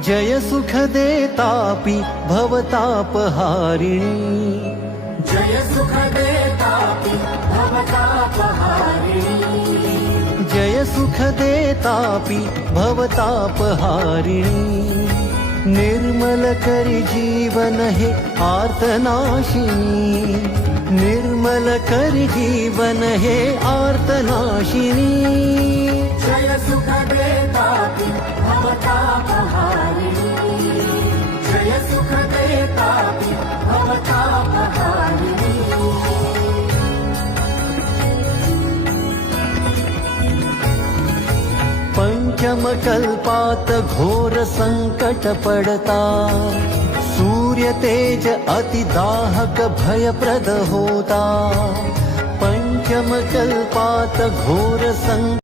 जय सुख देतापि भवतापहारिणी, जय सुख देतापि भवतापहारिणी, जय सुख देतापि भवतापहारिणी। निर्मल करि जीवन हे आर्तनाशिनी, निर्मल करि जीवन हे आर्तनाशिनी। जय सुख देतापि भवतापहारिणी, जय सुख देतापि भवतापहारिणी। पंचम कल्पात घोर संकट पड़ता, सूर्य तेज अति दाहक भयप्रद होता। पंचम कल्पात घोर संकट